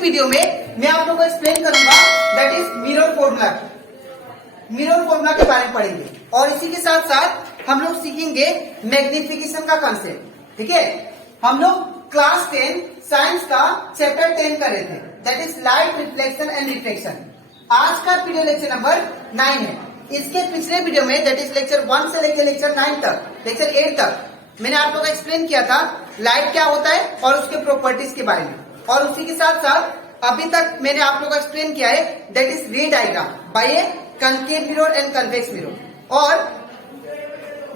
Video में मैं आप लोगों को एक्सप्लेन करूंगा that is mirror formula. Mirror formula के बारे में पढ़ेंगे और इसी के साथ साथ हम लोग सीखेंगे मैग्निफिकेशन का कंसेप्ट। ठीक है, हम लोग क्लास 10 साइंस का चैप्टर 10 कर रहे थे that is light reflection and reflection. आज का वीडियो लेक्चर नंबर 9 है। इसके पिछले वीडियो में दैट इज लेक्चर 1 से लेकर लेक्चर 9 तक, लेक्चर 8 तक मैंने आप लोगों को एक्सप्लेन किया था लाइट क्या होता है और उसके प्रॉपर्टीज के बारे में। और उसी के साथ साथ अभी तक मैंने आप लोगों को एक्सप्लेन किया है that is ray diagram by a concave mirror and convex mirror. और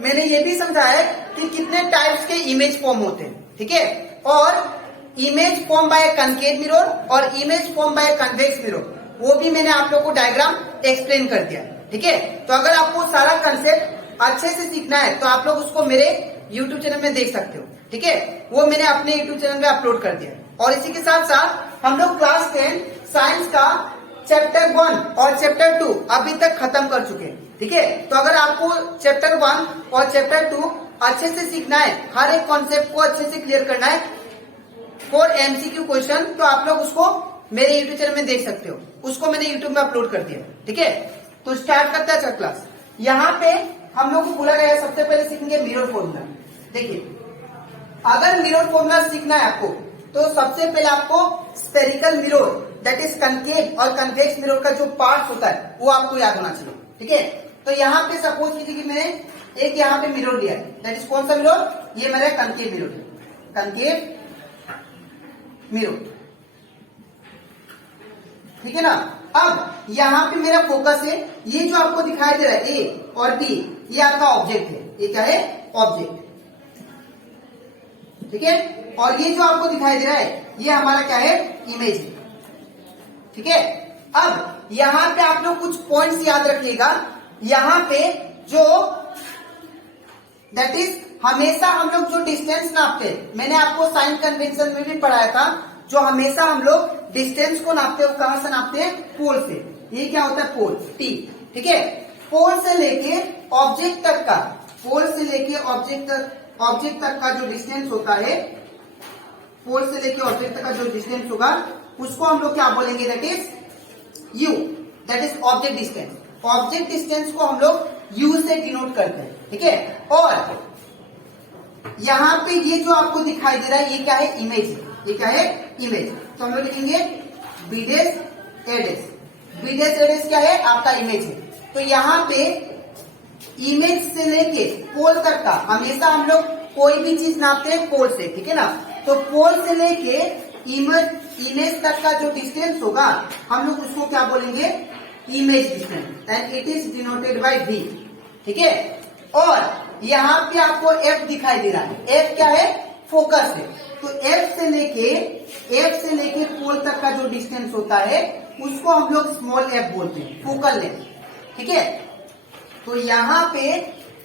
मैंने ये भी समझाया कि कितने टाइप्स के इमेज फॉर्म होते हैं। ठीक है, और image form by concave mirror और image form by convex mirror वो भी मैंने आप लोगों को डायग्राम एक्सप्लेन कर दिया। ठीक है, तो अगर आपको सारा कंसेप्ट अच्छे से सीखना है तो आप लोग उसको मेरे YouTube चैनल में देख सकते हो। ठीक है, वो मैंने अपने YouTube चैनल में अपलोड कर दिया। और इसी के साथ साथ हम लोग क्लास 10 साइंस का चैप्टर 1 और चैप्टर 2 अभी तक खत्म कर चुके हैं। ठीक है, तो अगर आपको चैप्टर 1 और चैप्टर 2 अच्छे से सीखना है, हर एक कॉन्सेप्ट को अच्छे से क्लियर करना है फॉर MCQ क्वेश्चन, तो आप लोग उसको मेरे YouTube चैनल में देख सकते हो। उसको मैंने YouTube में अपलोड कर दिया। ठीक है, तो स्टार्ट करते हैं अच्छा क्लास। यहाँ पे हम लोग को बोला गया है सबसे पहले सीखेंगे मिरर फॉर्मूला। देखिए, अगर मिरर फॉर्मूला सीखना है आपको तो सबसे पहले आपको spherical mirror that is concave और कन्वेक्स मिरर का जो पार्ट होता है वो आपको याद होना चाहिए। ठीक है, तो यहाँ पे सपोज कीजिए कि मैंने एक यहाँ पे मिरर लिया है दैट इज कौन सा मिरर, ये मेरा कनकेव मिरर, कनकेव मिरर। ठीक है ना। अब यहाँ पे मेरा फोकस है, ये जो आपको दिखाई दे रहा है ए और बी, ये आपका ऑब्जेक्ट है। ये क्या है, ऑब्जेक्ट। ठीक है, और ये जो आपको दिखाई दे रहा है ये हमारा क्या है, इमेज है। ठीक है, अब यहाँ पे आप लोग कुछ पॉइंट्स याद रखिएगा। यहाँ पे जो दैट इज हमेशा हम लोग जो डिस्टेंस नापते हैं, मैंने आपको साइन कन्वेंशन में भी पढ़ाया था, जो हमेशा हम लोग डिस्टेंस को नापते हैं वो कहां से नापते हैं, पोल से। ये क्या होता है, पोल, टी। ठीक है, पोल से लेके ऑब्जेक्ट तक का, पोल से लेके ऑब्जेक्ट तक का जो डिस्टेंस होता है, पोल से लेके ऑब्जेक्ट तक का जो डिस्टेंस होगा उसको हम लोग क्या बोलेंगे, that is you, that is object distance. Object distance को हम लोग यू से डिनोट करते हैं। ठीक है, और यहाँ पे ये जो आपको दिखाई दे रहा है ये क्या है, इमेज है। ये क्या है, इमेज। तो हम लोग लिखेंगे बी डेस ए डेस। बी डेस ए डेस क्या है, आपका इमेज है। तो यहाँ पे इमेज से लेके पोल तक का हमेशा हम लोग कोई भी चीज नापते हैं पोल से। ठीक है ना, तो पोल से लेके इमेज तक का जो डिस्टेंस होगा हम लोग उसको क्या बोलेंगे, image distance, and it is denoted by V. ठीक है, और यहाँ पे आपको एफ दिखाई दे रहा है। एफ क्या है, फोकस है। तो एफ से लेके पोल तक का जो डिस्टेंस होता है उसको हम लोग स्मॉल एफ बोलते हैं, फोकल लेंथ। ठीक है, तो यहाँ पे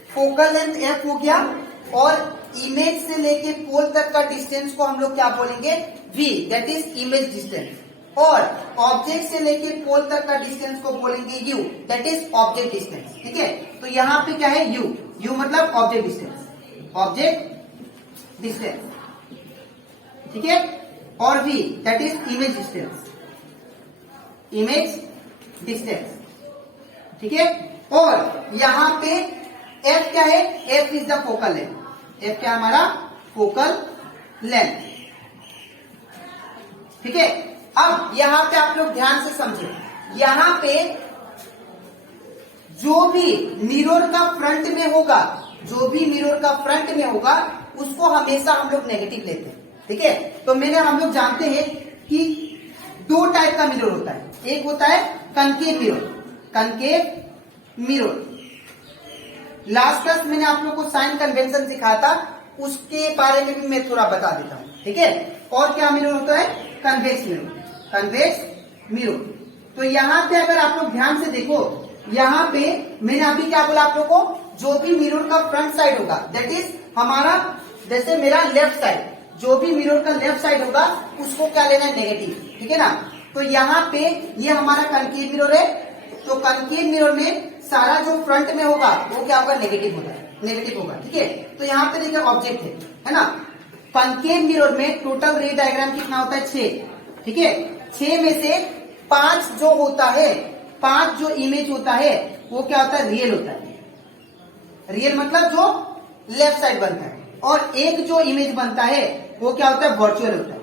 फोकल लेंथ एफ हो गया, और इमेज से लेके पोल तक का डिस्टेंस को हम लोग क्या बोलेंगे, V, that is image distance. और ऑब्जेक्ट से लेके पोल तक का डिस्टेंस को बोलेंगे U, that is object distance. ठीक है, तो यहाँ पे क्या है, यू, यू मतलब ऑब्जेक्ट डिस्टेंस, ऑब्जेक्ट डिस्टेंस। ठीक है, और V that is image distance, image distance. ठीक है, और यहाँ पे एफ क्या है, F is the focal length. F क्या हमारा, फोकल लेंथ। ठीक है, अब यहाँ पे आप लोग ध्यान से समझे, यहाँ पे जो भी मिरर का फ्रंट में होगा, जो भी मिरर का फ्रंट में होगा उसको हमेशा हम लोग नेगेटिव लेते हैं। ठीक है, तो हम लोग जानते हैं कि दो टाइप का मिरर होता है। एक होता है concave mirror, concave mirror. Last class मैंने आप लोग को साइन कन्वेंशन सिखाया था, उसके बारे में भी मैं थोड़ा बता देता हूँ। ठीक है, और क्या मिरर होता है, कन्वेक्स मिरर, कन्वेक्स मिरर। तो यहाँ पे अगर आप लोग ध्यान से देखो, यहाँ पे मैंने अभी क्या बोला आप लोग को, जो भी मिरर का फ्रंट साइड होगा दैट इज हमारा, जैसे मेरा लेफ्ट साइड, जो भी मिरर का लेफ्ट साइड होगा उसको क्या लेना है, नेगेटिव। ठीक है ना, तो यहाँ पे ये हमारा कनकेव मिरर है। तो कनकेव मिरर में सारा जो फ्रंट में होगा वो क्या होगा, नेगेटिव होगा, नेगेटिव होगा। ठीक है, तो यहाँ पे देखिए ऑब्जेक्ट है ना। कनकेव मिरर में टोटल रे डायग्राम कितना होता है, 6। ठीक है। 6 में से 5 जो होता है, 5 जो इमेज होता है वो क्या होता है, रियल होता है। रियल मतलब जो लेफ्ट साइड बनता है, और एक जो इमेज बनता है वो क्या होता है, वर्चुअल होता है,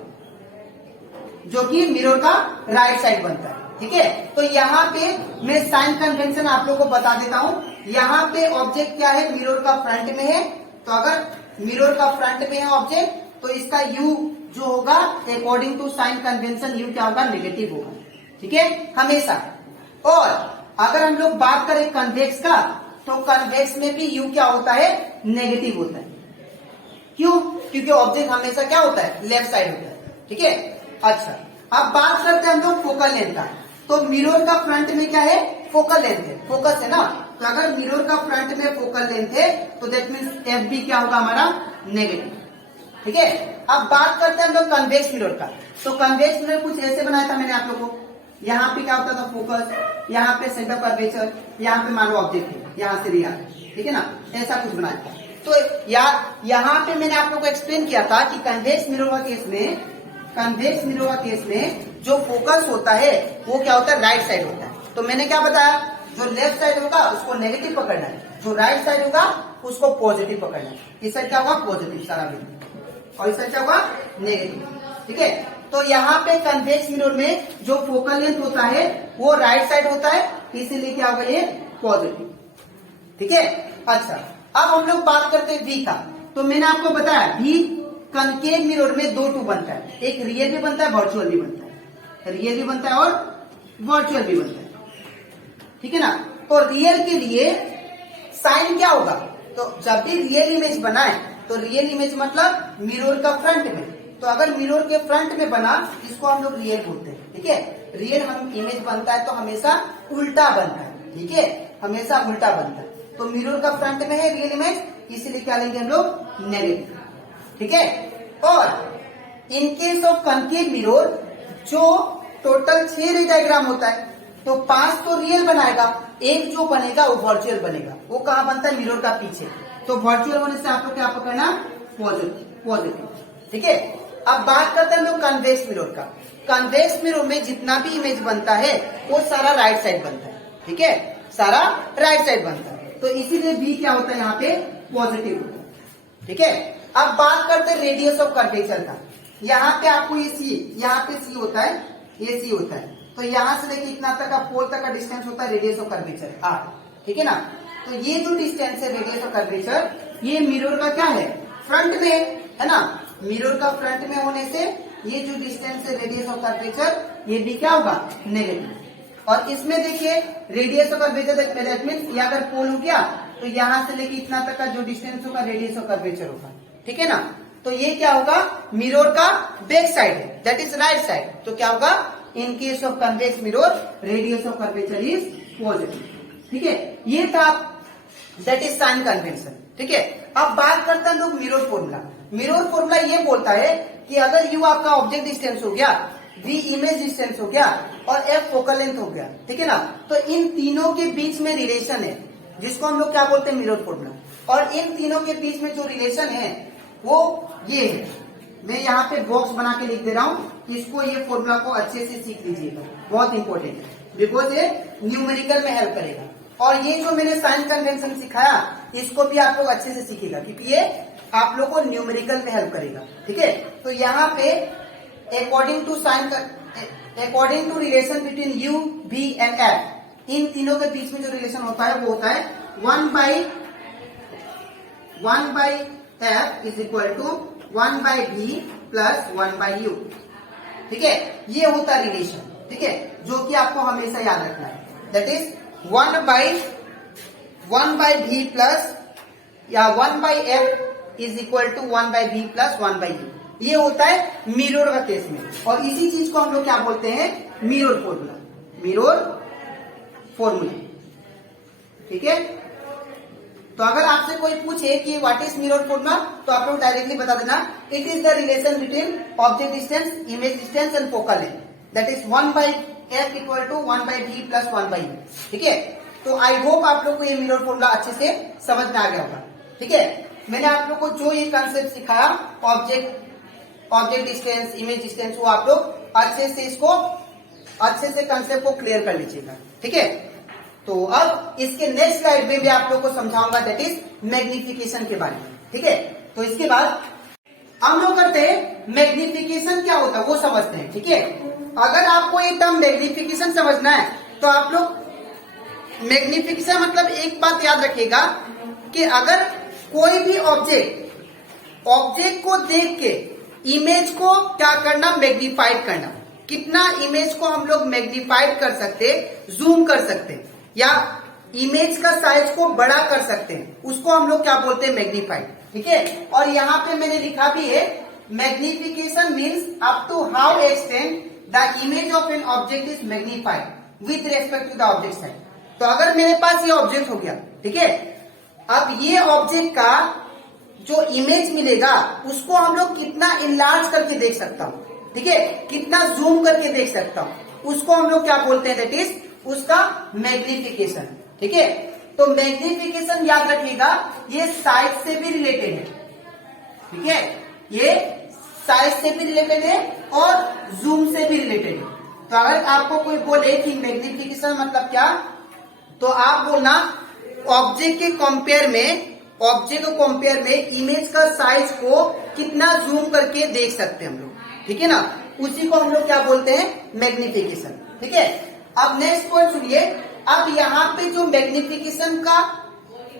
जो कि मिरर का राइट साइड बनता है। ठीक है, तो यहाँ पे मैं साइन कन्वेंशन आप लोगों को बता देता हूं। यहाँ पे ऑब्जेक्ट क्या है, मिरर का फ्रंट में है, तो अगर मिरर का फ्रंट में है ऑब्जेक्ट तो इसका यू जो होगा according to sign convention U क्या होगा, नेगेटिव होगा। ठीक है, हमेशा। और अगर हम लोग बात करें कन्वेक्स का, तो कन्वेक्स में भी यू क्या होता है, नेगेटिव होता है। क्यों? क्योंकि ऑब्जेक्ट हमेशा क्या होता है, लेफ्ट साइड होता है। ठीक है, अच्छा अब बात करते हैं हम लोग फोकल लेंथ का। तो मिरर का फ्रंट में क्या है, फोकल लेंथ है, फोकस है ना। तो अगर मिरर का फ्रंट में फोकल लेंथ है तो दैट मीन्स एफ बी क्या होगा हमारा, नेगेटिव। ठीक है, अब बात करते हैं हम लोग कन्वेक्स मिरर का। तो कन्वेक्स मिरर कुछ ऐसे बनाया था मैंने आप लोगों को। यहाँ पे क्या होता था, फोकस, यहाँ पे सेंटर ऑफ कर्वेचर, यहाँ पे मान लो ऑब्जेक्ट है, यहाँ से रिया, ठीक है ना, ऐसा कुछ बनाया था। तो यहाँ पे मैंने आप लोगों को एक्सप्लेन किया था कि कन्वेक्स मिरर का केस में, कन्वेक्स मिरर का केस में जो फोकस होता है वो क्या होता है, राइट साइड होता है। तो मैंने क्या बताया, जो लेफ्ट साइड होगा उसको नेगेटिव पकड़ना है, जो राइट साइड होगा उसको पॉजिटिव पकड़ना है। इस साइड क्या होगा, पॉजिटिव सारा बिंदु, और इस साइड क्या होगा, नेगेटिव। ठीक है, तो यहाँ पे कन्वेक्स मिरर में जो फोकल लेंथ होता है वो राइट साइड होता है, इसीलिए क्या होगा, ये पॉजिटिव। ठीक है, अच्छा अब हम लोग बात करते हैं वी का। तो मैंने आपको बताया वी कनकेव मिरर में 2 टू बनता है, एक रियल भी बनता है, वर्चुअल भी बनता है। रियल भी बनता है और वर्चुअल भी बनता है। ठीक है ना, तो रियल के लिए साइन क्या होगा, तो जब भी रियल इमेज बनाए तो रियल इमेज मतलब मिरर का फ्रंट में, तो अगर मिरर के फ्रंट में बना इसको हम लोग रियल बोलते हैं। ठीक है, रियल हम इमेज बनता है तो हमेशा उल्टा बनता है। ठीक है, हमेशा उल्टा बनता है। तो मिरर का फ्रंट में है रियल इमेज, इसीलिए क्या लेंगे हम लोग, नेगेटिव। ठीक है, और in case of concave mirror जो टोटल 6 रे डायग्राम होता है, तो 5 तो रियल बनाएगा, एक जो बनेगा वो वर्चुअल बनेगा। वो कहाँ बनता है, मिरर का पीछे। तो वर्चुअल होने से आपको क्या पकड़ना, पॉजिटिव। ठीक है, अब बात करते हैं हम लोग कन्वेक्स मिरर का। कन्वेक्स मिरर में जितना भी इमेज बनता है वो सारा राइट साइड बनता है। ठीक है, सारा राइट साइड बनता है, तो इसीलिए बी क्या होता है, यहाँ पे पॉजिटिव होता है। ठीक है, अब बात करते हैं रेडियस ऑफ कर्वेचर का। यहाँ पे आपको ये सी, यहाँ पे सी होता है, ये सी होता है, तो यहाँ से लेके इतना तक का पोल तक का डिस्टेंस होता है रेडियस ऑफ कर्वेचर आर। ठीक है ना, तो ये जो डिस्टेंस है रेडियस ऑफ कर्वेचर, ये मिरर का क्या है, फ्रंट में है ना। मिरर का फ्रंट में होने से ये जो डिस्टेंस है रेडियस ऑफ कर्वेचर, ये भी क्या होगा, नेगेटिव। और इसमें देखिए radius of curvature that means ये अगर पोल हो गया तो यहाँ से लेके इतना तक का जो डिस्टेंस होगा रेडियस ऑफ कर्वेचर होगा। ठीक है ना, तो ये क्या होगा, मिरर का बैक साइड है, दैट इज राइट साइड। तो क्या होगा, in case of convex mirror radius of curvature is positive. ठीक है, ये था दैट इज साइन कन्वेंशन। ठीक है, अब बात करते हैं लोग मिरर फॉर्मूला। मिरर फॉर्मूला ये बोलता है कि अगर यू आपका ऑब्जेक्ट डिस्टेंस हो गया, वी इमेज डिस्टेंस हो गया, और एफ फोकल लेंथ हो गया, ठीक है ना, तो इन तीनों के बीच में रिलेशन है जिसको हम लोग क्या बोलते हैं, मिरर फॉर्मूला। और इन तीनों के बीच में जो रिलेशन है वो ये है। मैं यहाँ पे बॉक्स बना के लिख दे रहा हूँ, इसको ये फॉर्मूला को अच्छे से सीख लीजिएगा, बहुत इंपॉर्टेंट है, बिकॉज ये न्यूमेरिकल में हेल्प करेगा। और ये जो मैंने साइन कन्वेंशन सिखाया इसको भी आप लोग अच्छे से सीखेगा, क्योंकि ये आप लोग को न्यूमेरिकल में हेल्प करेगा। ठीक है, तो यहाँ पे according to relation between u, v and f, इन तीनों के बीच में जो रिलेशन होता है वो होता है 1/f is equal to 1/v plus 1/u। ठीक है, ये होता है रिलेशन। ठीक है, जो कि आपको हमेशा याद रखना है, दैट इज 1/v प्लस या 1/f is equal to 1/v plus 1/u। ये होता है मिरर का केस में, और इसी चीज को हम लोग क्या बोलते हैं, मिरर फॉर्मूला, मिरर फॉर्मूला। ठीक है, तो अगर आपसे कोई पूछे कि व्हाट इज मिरर फॉर्मूला, तो आप लोग डायरेक्टली बता देना, it is the relation between object distance, image distance and focal length, that is 1/f equal to 1/v plus 1/u। ठीक है, तो आई होप आप लोग को ये मिरर फॉर्मूला अच्छे से समझ में आ गया होगा। ठीक है, मैंने आप लोग को जो ये कंसेप्ट सिखाया, ऑब्जेक्ट डिस्टेंस, इमेज डिस्टेंस, वो आप लोग अच्छे से इसको अच्छे से कंसेप्ट को क्लियर कर लीजिएगा, ठीक है। तो अब इसके नेक्स्ट स्लाइड में भी आप लोग को समझाऊंगा, दैट इज मैग्निफिकेशन के बारे में, ठीक है। तो इसके बाद हम लोग करते हैं मैग्निफिकेशन क्या होता है वो समझते हैं, ठीक है। अगर आपको ये टर्म मैग्निफिकेशन समझना है तो आप लोग मैग्निफिकेशन मतलब एक बात याद रखिएगा कि अगर कोई भी ऑब्जेक्ट को देख के इमेज को क्या करना, मैग्नीफाइड करना। कितना इमेज को हम लोग मैग्नीफाइड कर सकते, जूम कर सकते, या इमेज का साइज को बड़ा कर सकते हैं, उसको हम लोग क्या बोलते हैं, मैग्नीफाइड, ठीक है। और यहाँ पे मैंने लिखा भी है, magnification means up to how extend the image of an object is magnified with respect to the object size. तो अगर मेरे पास ये ऑब्जेक्ट हो गया, ठीक है, अब ये ऑब्जेक्ट का जो इमेज मिलेगा उसको हम लोग कितना इनलार्ज करके देख सकता हूँ, ठीक है, कितना जूम करके देख सकता हूँ, उसको हम लोग क्या बोलते हैं, दैट इज उसका मैग्निफिकेशन, ठीक है। तो मैग्निफिकेशन याद रखिएगा, ये साइज से भी रिलेटेड है, ठीक है, ये साइज से भी रिलेटेड है और जूम से भी रिलेटेड है। तो अगर आपको कोई बोले कि मैग्निफिकेशन मतलब क्या, तो आप बोलना ऑब्जेक्ट के कंपेयर में इमेज का साइज को कितना जूम करके देख सकते हैं हम लोग, ठीक है ना, उसी को हम लोग क्या बोलते हैं, मैग्निफिकेशन, ठीक है। अब नेक्स्ट पॉइंट सुनिए। अब यहाँ पे जो मैग्निफिकेशन का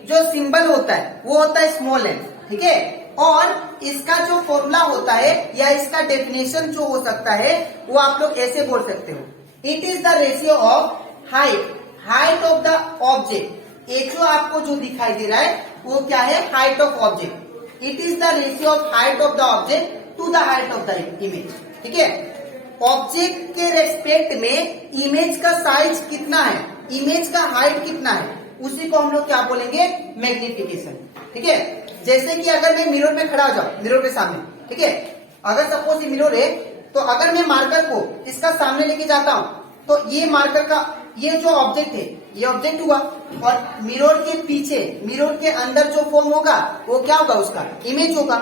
जो सिंबल होता है वो होता है स्मॉल एन, ठीक है। और इसका जो फॉर्मूला होता है या इसका डेफिनेशन जो हो सकता है वो आप लोग ऐसे बोल सकते हो, it is the ratio of height of the object. ये जो आपको जो दिखाई दे रहा है वो क्या है, height of object. It is the ratio of height of the object to the height of the image, ठीक है। ऑब्जेक्ट के रेस्पेक्ट में इमेज का साइज कितना है, इमेज का हाइट कितना है, उसी को हम लोग क्या बोलेंगे, मैग्निफिकेशन, ठीक है। जैसे कि अगर मैं मिरर पे खड़ा हो जाऊं, मिरर के सामने, ठीक है, अगर सपोज ये मिरर है, तो अगर मैं मार्कर को इसका सामने लेके जाता हूं, तो ये मार्कर का ये जो ऑब्जेक्ट है ये ऑब्जेक्ट हुआ, और मिरर के पीछे, मिरर के अंदर जो फॉर्म होगा वो क्या होगा, उसका इमेज होगा।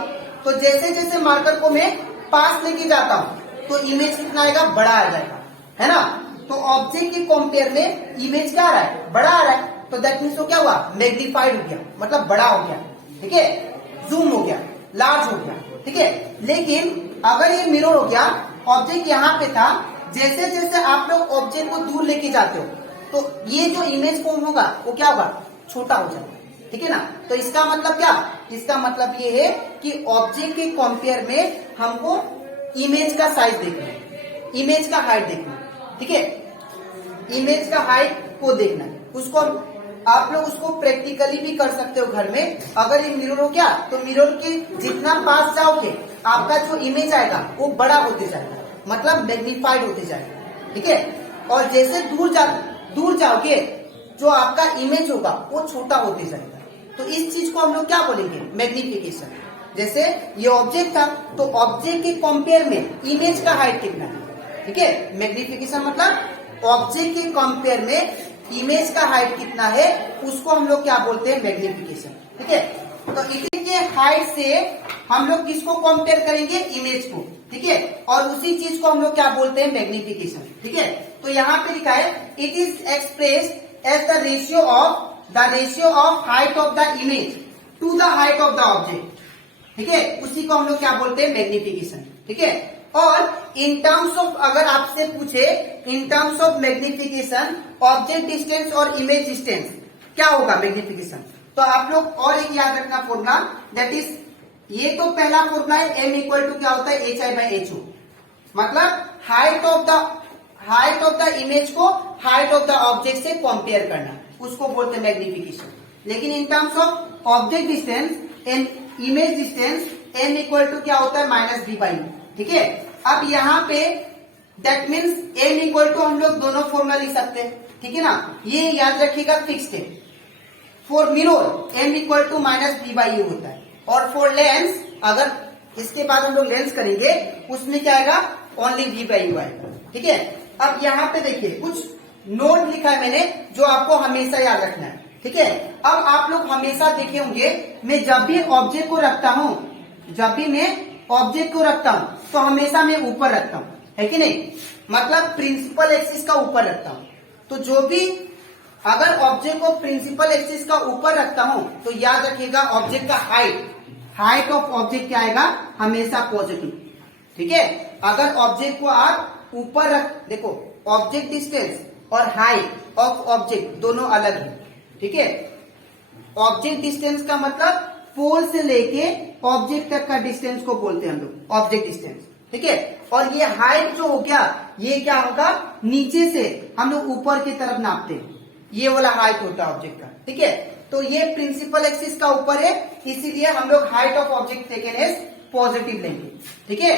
तो जैसे जैसे मार्कर को मैं पास लेके जाता हूं तो इमेज कितना आएगा, बड़ा आ जाएगा, है ना। तो ऑब्जेक्ट के कंपेयर में इमेज क्या आ रहा है, बड़ा आ रहा है। तो दैट मीन्स वो क्या हुआ, मैग्नीफाइड हो गया, मतलब बड़ा हो गया, ठीक है, जूम हो गया, लार्ज हो गया, ठीक है। लेकिन अगर ये मिरर हो गया, ऑब्जेक्ट यहाँ पे था, जैसे जैसे आप लोग ऑब्जेक्ट को दूर लेके जाते हो तो ये जो इमेज फॉर्म होगा वो क्या होगा, छोटा हो जाएगा, ठीक है ना। तो इसका मतलब क्या, इसका मतलब ये है कि ऑब्जेक्ट के कंपेयर में हमको इमेज का साइज देखना है, इमेज का हाइट देखना है, ठीक है, इमेज का हाइट को देखना है। उसको आप लोग उसको प्रैक्टिकली भी कर सकते हो घर में। अगर ये मिरर हो गया तो मिरर के जितना पास जाओगे आपका जो इमेज आएगा वो बड़ा होते जाएगा, मतलब मैग्नीफाइड होते जाएगा, ठीक है। और जैसे दूर जाओगे जो आपका इमेज होगा वो छोटा होते जाएगा। तो इस चीज को हम लोग क्या बोलेंगे, मैग्निफिकेशन। जैसे ये ऑब्जेक्ट था तो ऑब्जेक्ट के कंपेयर में इमेज का हाइट कितना है, ठीक है। मैग्निफिकेशन मतलब ऑब्जेक्ट के कंपेयर में इमेज का हाइट कितना है, उसको हम लोग क्या बोलते हैं, मैग्निफिकेशन, ठीक है। तो इसी के हाइट से हम लोग किसको कंपेयर करेंगे, इमेज को, ठीक है, और उसी चीज को हम लोग क्या बोलते हैं, मैग्निफिकेशन, ठीक है। तो यहाँ पे लिखा है, it is expressed as the ratio of height of the image to the height of the object, ठीक है, उसी को हम लोग क्या बोलते हैं, मैग्निफिकेशन, ठीक है। और इन टर्म्स ऑफ, अगर आपसे पूछे इन terms of magnification, object distance और इमेज डिस्टेंस क्या होगा मैग्निफिकेशन, तो आप लोग और एक याद रखना फॉर्मूला, दैट इज, ये तो पहला फॉर्मूला है, m इक्वल टू क्या होता है, hi/ho, मतलब हाइट ऑफ द इमेज को हाइट ऑफ द ऑब्जेक्ट से कंपेयर करना, उसको बोलते हैं मैग्निफिकेशन। लेकिन in terms of object distance and image distance m equal to क्या होता है, -b/u, ठीक है। अब यहाँ पे that means m equal to हम लोग दोनों फॉर्मूला लिख सकते हैं, ठीक है ना, ये याद रखिएगा, फिक्स्ड है। For mirror m equal to -b/u होता है, और फॉर लेंस, अगर इसके बाद हम लोग लेंस करेंगे उसमें क्या आएगा, ओनली v/u आएगा, ठीक है। अब यहाँ पे देखिए कुछ नोट लिखा है मैंने जो आपको हमेशा याद रखना है, ठीक है। अब आप लोग हमेशा देखे होंगे, मैं जब भी ऑब्जेक्ट को रखता हूँ तो हमेशा मैं ऊपर रखता हूँ, है कि नहीं, मतलब प्रिंसिपल एक्सिस का ऊपर रखता हूं। तो जो भी अगर ऑब्जेक्ट को प्रिंसिपल एक्सिस का ऊपर रखता हूं तो याद रखिएगा ऑब्जेक्ट का हाइट ऑफ ऑब्जेक्ट क्या आएगा, हमेशा पॉजिटिव। ठीक है, अगर ऑब्जेक्ट को आप ऊपर देखो ऑब्जेक्ट डिस्टेंस और हाइट ऑफ ऑब्जेक्ट दोनों अलग है। ठीक है, ऑब्जेक्ट डिस्टेंस का मतलब पोल से लेके ऑब्जेक्ट तक का डिस्टेंस को बोलते हैं हम लोग ऑब्जेक्ट डिस्टेंस। ठीक है, और ये हाइट जो हो गया ये क्या होगा, नीचे से हम लोग ऊपर की तरफ नापते हैं, ये वाला हाइट होता है ऑब्जेक्ट का। ठीक है, तो ये प्रिंसिपल एक्सिस का ऊपर है, इसीलिए हम लोग height of object taken as positive लेंगे। ठीक है,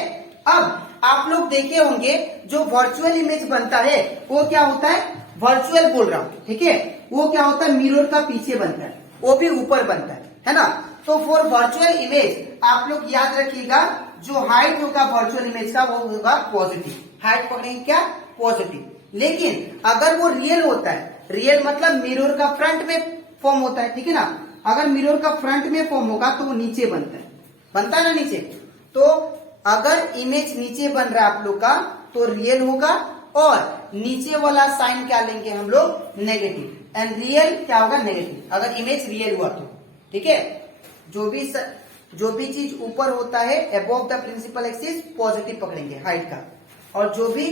अब आप लोग देखे होंगे जो वर्चुअल इमेज बनता है वो क्या होता है, वर्चुअल बोल रहा हूं। ठीक है, वो क्या होता है, मिरर का पीछे बनता है, वो भी ऊपर बनता है ना। तो फॉर वर्चुअल इमेज आप लोग याद रखिएगा जो हाइट होगा वर्चुअल इमेज का वो होगा पॉजिटिव, हाइट पकड़ेंगे क्या, पॉजिटिव। लेकिन अगर वो रियल होता है, रियल मतलब मिरर का फ्रंट में फॉर्म होता है, ठीक है ना, अगर मिरर का फ्रंट में फॉर्म होगा तो वो नीचे बनता है ना नीचे। तो अगर इमेज नीचे बन रहा है आप लोग का तो रियल होगा, और नीचे वाला साइन क्या लेंगे हम लोग, नेगेटिव, एंड रियल क्या होगा, नेगेटिव, अगर इमेज रियल हुआ तो। ठीक है, जो भी चीज ऊपर होता है above the principal axis positive पकड़ेंगे हाइट का, और जो भी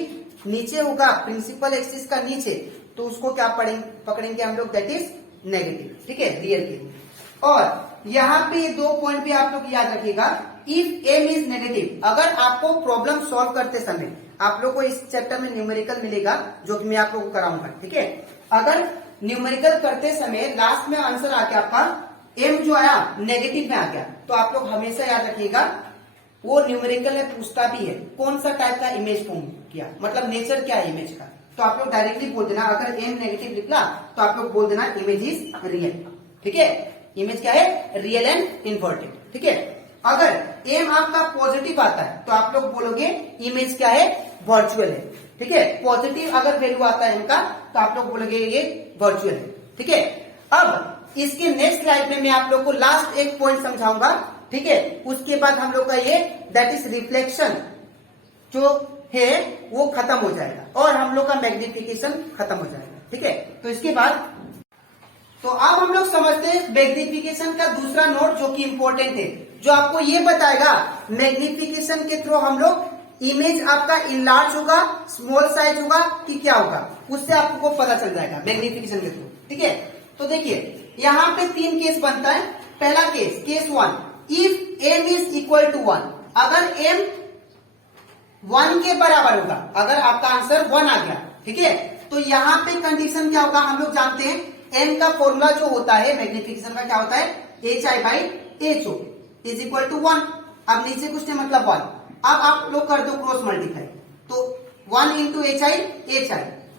नीचे होगा प्रिंसिपल एक्सिस का नीचे तो उसको क्या पकड़ेंगे हम लोग, दैट इज नेगेटिव। ठीक है, रियल के लिए। और यहाँ पे 2 पॉइंट भी आप लोग याद रखिएगा, इफ एम इज नेगेटिव, अगर आपको प्रॉब्लम सॉल्व करते समय आप लोग को इस चैप्टर में न्यूमेरिकल मिलेगा जो कि मैं आप लोग को कराऊंगा। ठीक है, अगर न्यूमेरिकल करते समय लास्ट में आंसर आके आपका एम जो आया नेगेटिव में आ गया तो आप लोग हमेशा याद रखिएगा वो न्यूमेरिकल में पूछता भी है कौन सा टाइप का इमेज फॉर्म किया, मतलब नेचर क्या है इमेज का, तो आप लोग डायरेक्टली बोल देना, अगर एम नेगेटिव निकला तो आप लोग बोल देना इमेज इज रियल। ठीक है, इमेज क्या है, रियल एंड इन्वर्टेड। ठीक है, अगर एम आपका पॉजिटिव आता है तो आप लोग बोलोगे इमेज क्या है, वर्चुअल है। ठीक है, पॉजिटिव अगर वैल्यू आता है इनका तो आप लोग बोलोगे ये वर्चुअल है। ठीक है, अब इसके नेक्स्ट स्लाइड में मैं आप लोग को लास्ट एक पॉइंट समझाऊंगा। ठीक है, उसके बाद हम लोग का ये दैट इज रिफ्लेक्शन जो है वो खत्म हो जाएगा और हम लोग का मैग्निफिकेशन खत्म हो जाएगा। ठीक है, तो इसके बाद तो अब हम लोग समझते हैं मैग्निफिकेशन का दूसरा नोट जो कि इंपॉर्टेंट है, जो आपको ये बताएगा मैग्निफिकेशन के थ्रू हम लोग इमेज आपका इनलार्ज होगा, स्मॉल साइज होगा कि क्या होगा, उससे आपको पता चल जाएगा मैग्निफिकेशन के थ्रू। ठीक है, तो देखिए यहाँ पे 3 केस बनता है। पहला case, case 1, if M is equal to 1, अगर एम 1 के बराबर होगा, अगर आपका आंसर 1 आ गया, ठीक है, तो यहाँ पे कंडीशन क्या होगा, हम लोग जानते हैं एम का फॉर्मूला जो होता है मैग्निफिकेशन का क्या होता है, HI/HO इज इक्वल टू 1। अब नीचे कुछ नहीं मतलब 1, अब आप लोग कर दो क्रॉस मल्टीप्लाई, तो 1 into HI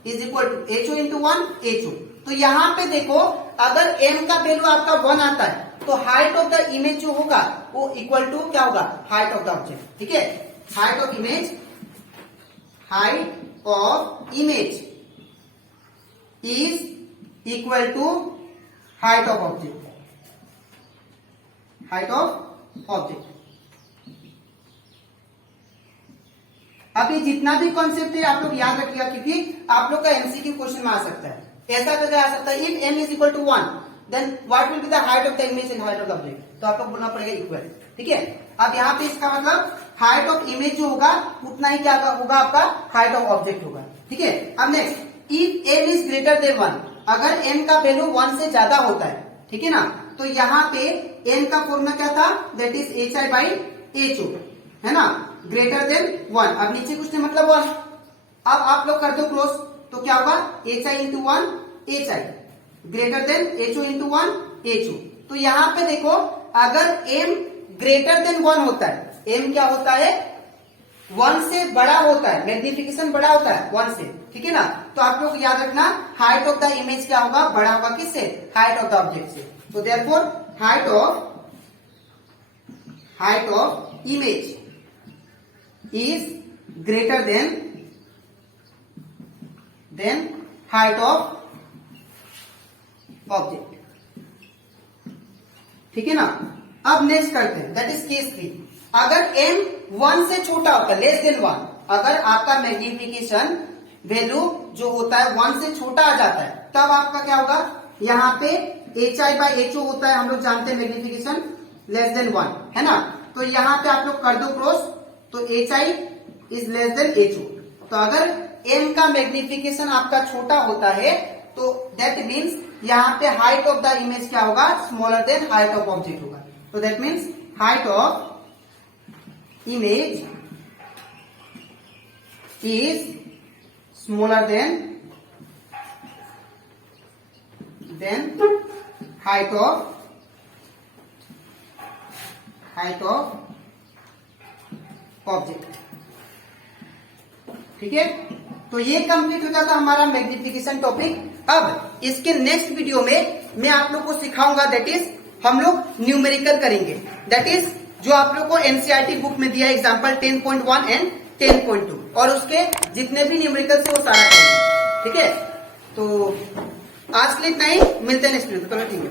is equal to HO into 1 HO। तो यहाँ पे देखो अगर m का वैल्यू आपका 1 आता है तो हाइट ऑफ द इमेज जो होगा वो इक्वल टू क्या होगा, हाइट ऑफ द ऑब्जेक्ट। ठीक है, height of image is equal to height of object, height of object. अब ये जितना भी कॉन्सेप्ट है आप लोग याद रखिएगा क्योंकि आप लोग का एमसीक्यू क्वेश्चन में आ सकता है। ऐसा करके आ सकता है, if m is equal to 1 then what will be the height of the image and height of the object, तो आप लोग बोलना पड़ेगा इक्वल। ठीक है, अब यहाँ पे इसका मतलब हाइट ऑफ इमेज जो होगा उतना ही क्या होगा आपका हाइट ऑफ ऑब्जेक्ट होगा। ठीक है, अब next, if m is greater than 1, अगर m का वैल्यू 1 से ज्यादा होता है, ठीक है ना, तो यहाँ पे m का फॉर्मूला क्या था, दैट इज HI/HO, है ना, ग्रेटर देन 1। अब नीचे कुछ नहीं मतलब 1, अब आप लोग कर दो क्रॉस, तो क्या होगा HI into 1 HI greater than HO into 1 HO। तो यहाँ पे देखो अगर m ग्रेटर देन 1 होता है, m क्या होता है 1 से बड़ा होता है, मैग्निफिकेशन बड़ा होता है 1 से, ठीक है ना, तो आप लोग याद रखना हाइट ऑफ द इमेज क्या होगा, बड़ा होगा किससे, हाइट ऑफ द ऑब्जेक्ट से। तो therefore height of image is greater than height of object. ठीक है ना, अब नेक्स्ट करते हैं, दैट इज केस 3। अगर m 1 से छोटा होता है, लेस देन 1, अगर आपका मैग्निफिकेशन वैल्यू जो होता है 1 से छोटा आ जाता है, तब आपका क्या होगा, यहाँ पे HI/HO होता है, हम लोग जानते हैं मैग्निफिकेशन लेस देन 1, है ना। तो यहाँ पे आप लोग कर दो क्रॉस, तो HI is less than HO। तो अगर M का मैग्निफिकेशन आपका छोटा होता है तो दैट मीन्स यहाँ पे हाइट ऑफ द इमेज क्या होगा, smaller than height of object होगा। तो that means height of image is smaller than height of object. ठीक है, तो ये कंप्लीट हो जाता हमारा मैग्निफिकेशन टॉपिक। अब इसके नेक्स्ट वीडियो में मैं आप लोग को सिखाऊंगा, दैट इज हम लोग न्यूमेरिकल करेंगे, दैट इज जो आप लोग को एनसीईआरटी बुक में दिया एग्जांपल 10.1 एंड 10.2, और उसके जितने भी न्यूमेरिकल से वो सारा करेंगे। ठीक है, तो आज के लिए इतना ही, मिलते हैं नेक्स्ट वीडियो। चलो ठीक है।